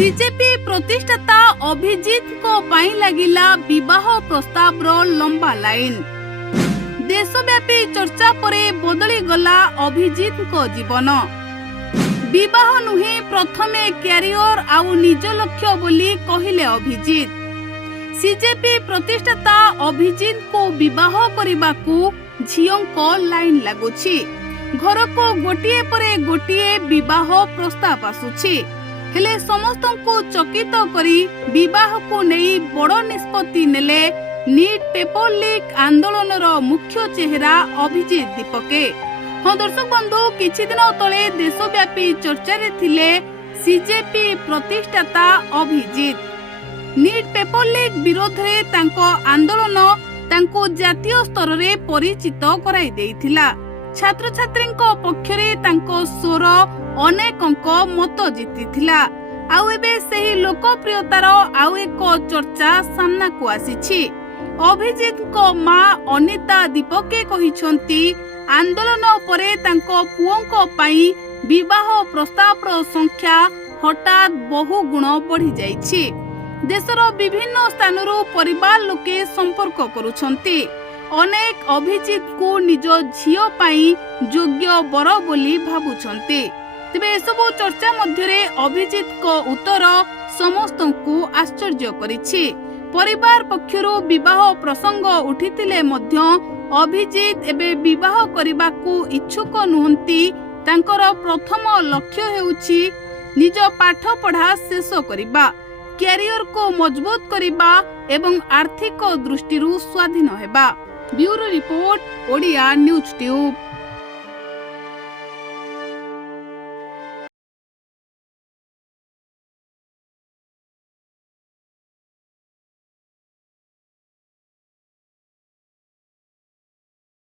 CJP प्रतिष्ठाता अभिजीत को पाई लगिला विवाह प्रस्ताव रो लंबा लाइन। देशव्यापी चर्चा परे बदली गला अभिजीत को जीवन। विवाह नुहे प्रथमे क्यारियर आउ निज लक्ष्य बोली कहिले अभिजीत। सीजेपी प्रतिष्ठाता अभिजीत को विवाह करने झीओं लाइन लगुछि। घर को गोटिए परे गोटिए विवाह प्रस्ताव आसुछि, हेले समस्त को चकित करी विवाह को नहीं बड़ निष्पत्ति नेले नीट पेपर लीक आंदोलन रो मुख्य चेहरा अभिजीत दीपके। हाँ दर्शक बंधु, किछि दिन तले देशव्यापी चर्चा रे थिले सीजेपी प्रतिष्ठाता अभिजीत। नीट पेपर लीक विरोध रे तांको आंदोलन तांको जातीय स्तर रे परिचित कराई देइथिला। छात्र छात्री पक्षरे तांको स्वर अनेक मत जीतिथिला। आउ एबे सही लोकप्रियतार आउ एक चर्चा सामना को आसीछि। अभिजीत को मां अनिता दीपके कहिसंती आंदोलन परे तांको पुओंको पई विवाह प्रस्ताव रो संख्या हठात बहु गुण बढ़ी जाइछि। देशर विभिन्न स्थानरू परिवार लोके संपर्क करुछंती। अनेक अभिजीत को निज झियो पाई योग्य बर बोली भाबुछंती। तेबे एसबु चर्चा मध्यरे अभिजीत को उत्तर समस्त को आश्चर्य करिछि। परिवार पक्षरु विवाह प्रसंग उठितिले मध्य अभिजीत एबे विवाह करिबाकू इच्छुक नुहंती। तांकर प्रथम लक्ष्य हेउछि निज पाठ पढ़ा शेष करिबा, कैरियर को मजबूत करिबा एवं आर्थिक दृष्टिरु स्वाधीन हेबा। Bureau report, Odia news tube.